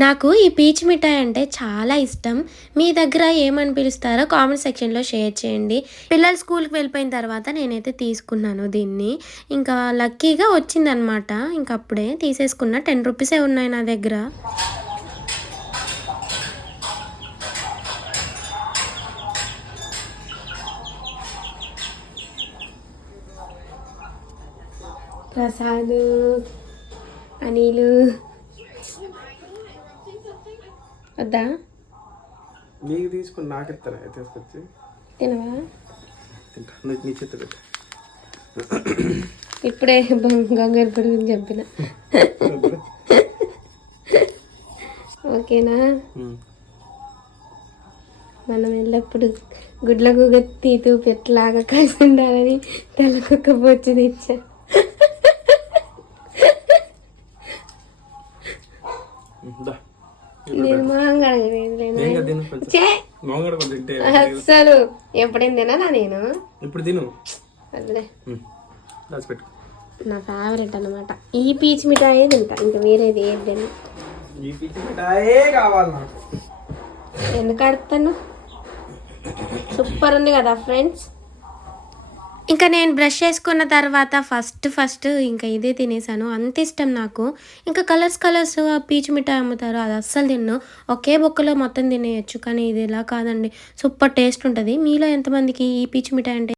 నాకు ఈ పీచ్ మిఠాయి అంటే చాలా ఇష్టం. మీ దగ్గర ఏమని పిలుస్తారో కామెంట్ సెక్షన్లో షేర్ చేయండి. పిల్లలు స్కూల్కి వెళ్ళిపోయిన తర్వాత నేనైతే తీసుకున్నాను దీన్ని. ఇంకా లక్కీగా వచ్చిందనమాట ఇంకా అప్పుడే తీసేసుకున్న. టెన్ రూపీసే ఉన్నాయి నా దగ్గర. ప్రసాద్ అనిలు వద్దా? నీకు తీసుకుని నాకు ఇస్తాను తీసుకొచ్చి. తినవా? తింటా. నువ్వు నీ చేతి ఇప్పుడే గంగారు గురించి చెప్పిన. ఓకేనా. మనం ఎల్లప్పుడు గుడ్ల గుగ తీతూ పెట్టలాగా కలిసి ఉండాలని తెల్లకొక్క బొచ్చు తెచ్చా దా. నేను మొహంగా ఏం కాదు తిను కొంచెం. చే మొంగడ కొంచెం తింటే అస్సలు ఎప్పుడేం తినా? నేను ఇప్పుడు తిను నా ఫేవరెట్ అన్నమాట. ఈ పీచ్ మిఠాయి తింటా ఇంకా వేరేది తిన్నా. ఈ పిచ్చి మిఠాయే కావాలి ఎందుకు అడుగుతాను సూపర్ ఉంది కదా ఫ్రెండ్స్. ఇంకా నేను బ్రష్ చేసుకున్న తర్వాత ఫస్ట్ ఫస్ట్ ఇంకా ఇదే తినేసాను. అంత ఇష్టం నాకు. ఇంకా కలర్స్ కలర్స్ పీచు మిఠాయి అమ్ముతారు. అది అస్సలు తిన్ను. ఒకే బొక్కలో మొత్తం తినేయచ్చు. కానీ ఇది ఇలా కాదండి. సూపర్ టేస్ట్ ఉంటుంది. మీలో ఎంతమందికి ఈ పీచు మిఠాయి అంటే